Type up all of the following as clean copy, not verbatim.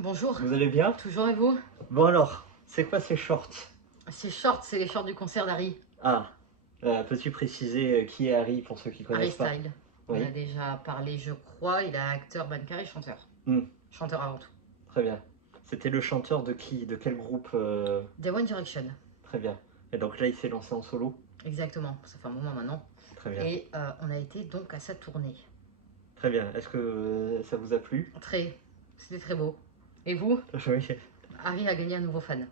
Bonjour, Vous allez bien? toujours et vous? Bon alors, c'est quoi ces shorts? Ces shorts, c'est les shorts du concert d'Harry, Ah, peux-tu préciser qui est Harry pour ceux qui Harry connaissent pas? Style. On a Oui. déjà parlé, je crois, il est acteur, mannequin et chanteur. Hmm, Chanteur avant tout. très bien. C'était le chanteur de qui? De quel groupe The One Direction, Très bien. Et donc là, il s'est lancé en solo? exactement, ça fait un moment maintenant. Très bien. Et on a été donc à sa tournée. Très bien. Est-ce que ça vous a plu? C'était très beau. Et vous? Oui. Harry a gagné un nouveau fan.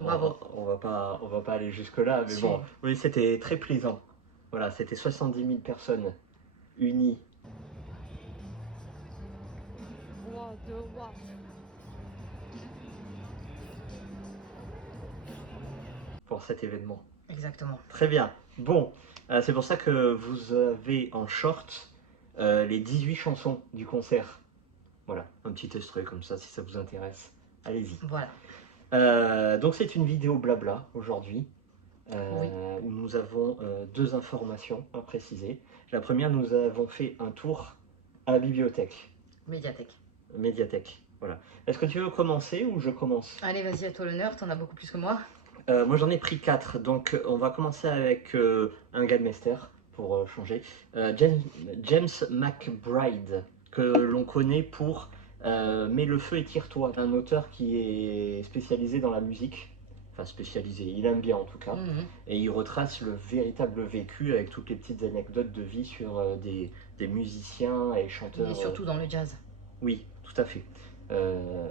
On, Bravo. on va pas aller jusque-là, mais Si. bon, oui, c'était très plaisant. Voilà, c'était 70 000 personnes unies pour cet événement. Exactement. Très bien. Bon, c'est pour ça que vous avez en short les 18 chansons du concert. Voilà, un petit extrait comme ça si ça vous intéresse. Allez-y. Voilà. Donc c'est une vidéo blabla aujourd'hui Oui. où nous avons deux informations à préciser. La première, nous avons fait un tour à la bibliothèque, Médiathèque. médiathèque. Voilà. Est-ce que tu veux commencer ou je commence? Allez, vas-y, à toi l'honneur, t'en as beaucoup plus que moi. Moi j'en ai pris 4, donc on va commencer avec un Gallmeister pour changer. James McBride, que l'on connaît pour Mets le feu et tire-toi, un auteur qui est spécialisé dans la musique. Enfin spécialisé, il aime bien en tout cas. Et il retrace le véritable vécu avec toutes les petites anecdotes de vie sur des musiciens et chanteurs. Et surtout dans le jazz. Oui, tout à fait.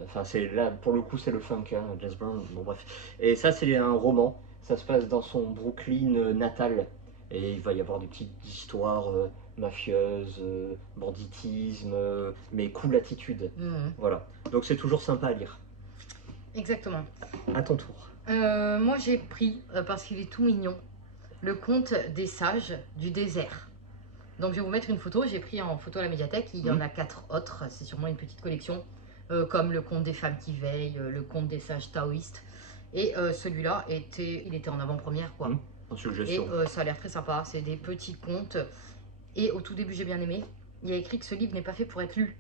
Enfin, c'est là pour le coup, c'est le funk, hein, Jazz Brown. Bon, bref. Et ça, c'est un roman. Ça se passe dans son Brooklyn natal. Et il va y avoir des petites histoires mafieuses, banditisme, mais cool attitude. Voilà. Donc c'est toujours sympa à lire. Exactement. À ton tour. Moi j'ai pris, parce qu'il est tout mignon, le conte des sages du désert. Donc je vais vous mettre une photo, j'ai pris en photo à la médiathèque, il y en a 4 autres, c'est sûrement une petite collection, comme le conte des femmes qui veillent, le conte des sages taoïstes. Et celui-là, il était en avant-première quoi. En suggestion. Et ça a l'air très sympa, c'est des petits contes. Et au tout début j'ai bien aimé, il y a écrit que ce livre n'est pas fait pour être lu,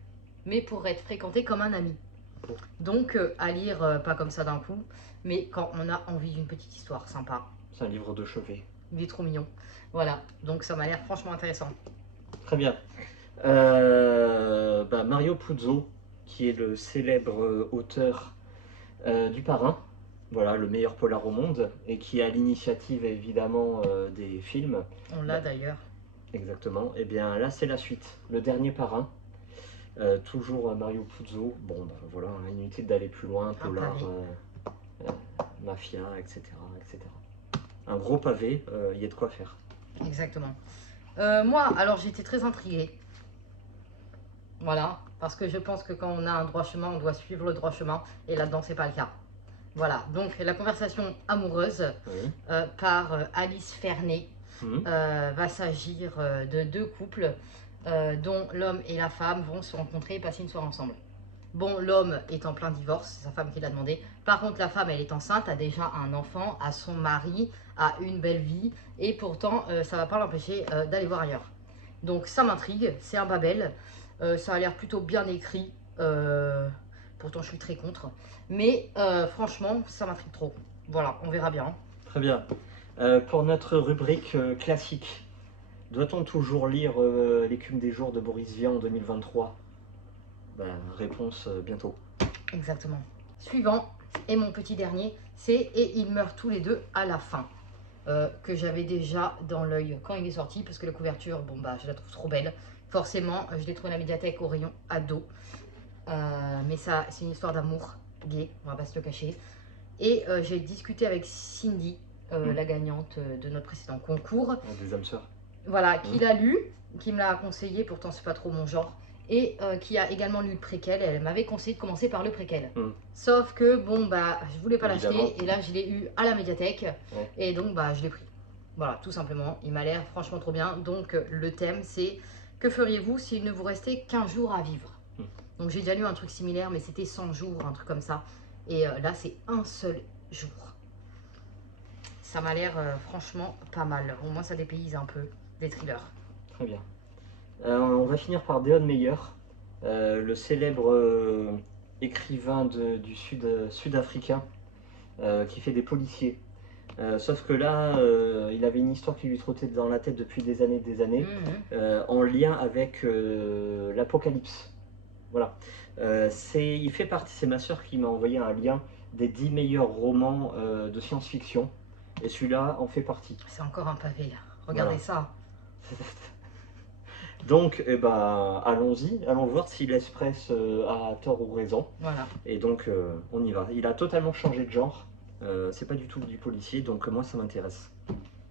mais pour être fréquenté comme un ami. Donc à lire pas comme ça d'un coup, mais quand on a envie d'une petite histoire sympa. C'est un livre de chevet. Il est trop mignon. Voilà, donc ça m'a l'air franchement intéressant. Très bien. Mario Puzo, qui est le célèbre auteur du Parrain, voilà, le meilleur polar au monde, et qui a l'initiative évidemment des films. On l'a d'ailleurs. Exactement. Et bien là, c'est la suite, le dernier Parrain. Toujours Mario Puzo. Bon, voilà, inutile d'aller plus loin, polar, mafia, etc., etc. Un gros pavé, il y a de quoi faire. Exactement. Moi, alors j'ai été très intriguée. Voilà, parce que je pense que quand on a un droit chemin, on doit suivre le droit chemin, et là-dedans, c'est pas le cas. Voilà, donc la conversation amoureuse par Alice Fernet va s'agir de deux couples dont l'homme et la femme vont se rencontrer et passer une soirée ensemble. Bon, l'homme est en plein divorce, c'est sa femme qui l'a demandé. Par contre, la femme, elle est enceinte, a déjà un enfant, a son mari, a une belle vie, et pourtant, ça ne va pas l'empêcher d'aller voir ailleurs. Donc ça m'intrigue, c'est un Babel, ça a l'air plutôt bien écrit, pourtant je suis très contre, mais franchement, ça m'intrigue trop. Voilà, on verra bien. Très bien. Pour notre rubrique classique, doit-on toujours lire L'écume des jours de Boris Vian en 2023? Réponse bientôt. Exactement. Suivant, et mon petit dernier, c'est Et ils meurent tous les deux à la fin. Que j'avais déjà dans l'œil quand il est sorti, parce que la couverture, bon bah je la trouve trop belle. Forcément, je l'ai trouvé à la médiathèque au rayon ado. Mais ça, c'est une histoire d'amour gay, on va pas se le cacher. Et j'ai discuté avec Cindy, la gagnante de notre précédent concours. Des âmes sœurs. Voilà, qui l'a lu, qui me l'a conseillé, pourtant c'est pas trop mon genre. Et qui a également lu le préquel, elle m'avait conseillé de commencer par le préquel. Sauf que bon bah je voulais pas l'acheter et là je l'ai eu à la médiathèque et donc bah je l'ai pris. Voilà, tout simplement, il m'a l'air franchement trop bien. Donc le thème c'est que feriez-vous s'il ne vous restait qu'1 jour à vivre? Donc j'ai déjà lu un truc similaire mais c'était 100 jours, un truc comme ça. Et là c'est un seul jour. Ça m'a l'air franchement pas mal. Au moins ça dépayse un peu des thrillers. Très bien. On va finir par Deon Meyer, le célèbre écrivain du sud-africain qui fait des policiers. Sauf que là, il avait une histoire qui lui trottait dans la tête depuis des années, en lien avec l'Apocalypse. Voilà. Il fait partie, c'est ma soeur qui m'a envoyé un lien des 10 meilleurs romans de science-fiction. Et celui-là en fait partie. C'est encore un pavé. Regardez ça. Donc, eh ben, allons-y, allons voir si l'Express a tort ou raison. Voilà. Et donc, on y va. Il a totalement changé de genre. C'est pas du tout du policier, donc moi ça m'intéresse.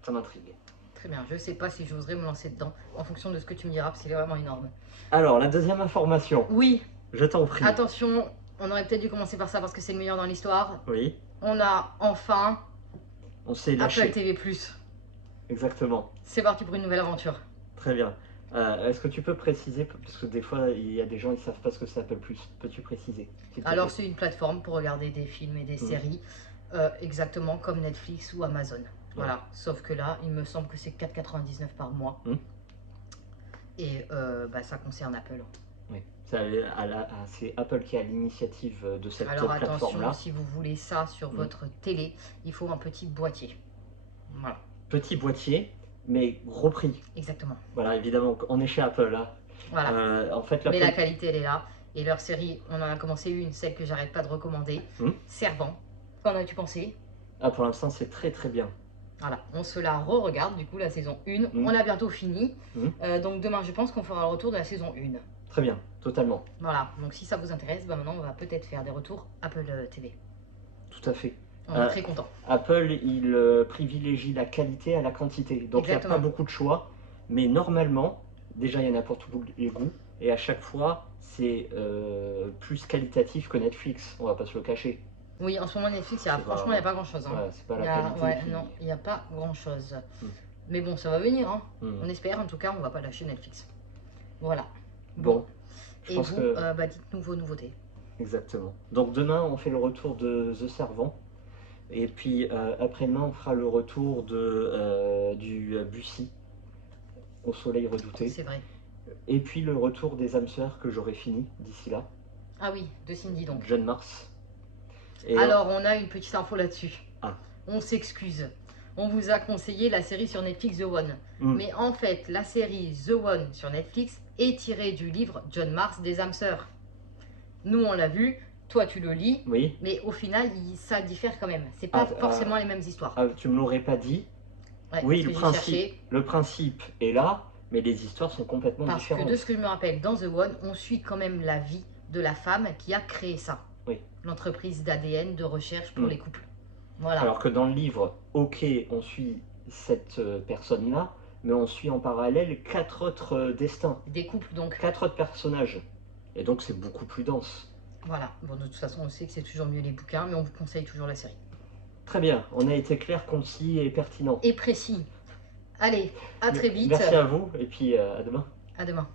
Ça m'intrigue. Très bien. Je sais pas si j'oserais me lancer dedans en fonction de ce que tu me diras, parce qu'il est vraiment énorme. Alors, la deuxième information. Oui. Je t'en prie. Attention, on aurait peut-être dû commencer par ça parce que c'est le meilleur dans l'histoire. Oui. On a enfin on s'est lâché. Apple TV+. Exactement. C'est parti pour une nouvelle aventure. Très bien. Est-ce que tu peux préciser, parce que des fois il y a des gens ils savent pas ce que c'est Apple+. Peux-tu préciser? Alors c'est une plateforme pour regarder des films et des séries, exactement comme Netflix ou Amazon. Voilà. Sauf que là, il me semble que c'est 4,99 par mois. Et ça concerne Apple. Oui. C'est Apple qui a l'initiative de cette plateforme-là. Alors attention, si vous voulez ça sur votre télé, il faut un petit boîtier. Voilà. Petit boîtier, mais gros prix. Exactement. Voilà, évidemment, on est chez Apple là. Voilà. En fait, mais la qualité, elle est là. Et leur série, on en a commencé une, celle que j'arrête pas de recommander. Servant. Qu'en as-tu pensé? Pour l'instant, c'est très très bien. Voilà, on se la re-regarde, du coup, la saison 1. On a bientôt fini. Donc demain, je pense qu'on fera le retour de la saison 1. Très bien, totalement. Voilà, donc si ça vous intéresse, maintenant, on va peut-être faire des retours Apple TV. Tout à fait. On est très content. Apple, il privilégie la qualité à la quantité. Donc il n'y a pas beaucoup de choix. Mais normalement, déjà, il y en a pour tous les goûts. Et à chaque fois, c'est plus qualitatif que Netflix. On va pas se le cacher. Oui, en ce moment, Netflix, franchement, il n'y a pas grand-chose. Ouais, c'est pas la qualité. Non, il n'y a pas grand-chose. Mais bon, ça va venir. On espère, en tout cas, on va pas lâcher Netflix. Voilà. Bon. Et vous, dites-nous vos nouveautés. Exactement. Donc demain, on fait le retour de The Servant. Et puis après-demain, on fera le retour du Bussy, Au soleil redouté. C'est vrai. Et puis le retour des âmes sœurs que j'aurai fini d'ici là. Ah oui, de Cindy donc. John Mars. Et alors, on a une petite info là-dessus. On s'excuse. On vous a conseillé la série sur Netflix The One. Mais en fait, la série The One sur Netflix est tirée du livre John Mars des âmes sœurs. Nous, on l'a vu. Toi, tu le lis. Oui. Mais au final, ça diffère quand même. C'est pas forcément les mêmes histoires. Tu me l'aurais pas dit. Oui, le principe est là, mais les histoires sont complètement différentes. Parce que de ce que je me rappelle, dans The One, on suit quand même la vie de la femme qui a créé ça. Oui. L'entreprise d'ADN de recherche pour les couples. Voilà. Alors que dans le livre, ok, on suit cette personne-là, mais on suit en parallèle 4 autres destins. Des couples donc. 4 autres personnages. Et donc c'est beaucoup plus dense. Voilà. Bon, de toute façon, on sait que c'est toujours mieux les bouquins, mais on vous conseille toujours la série. Très bien. On a été clair, concis et pertinent. Et précis. Allez, à très vite. Merci à vous et puis à demain. À demain.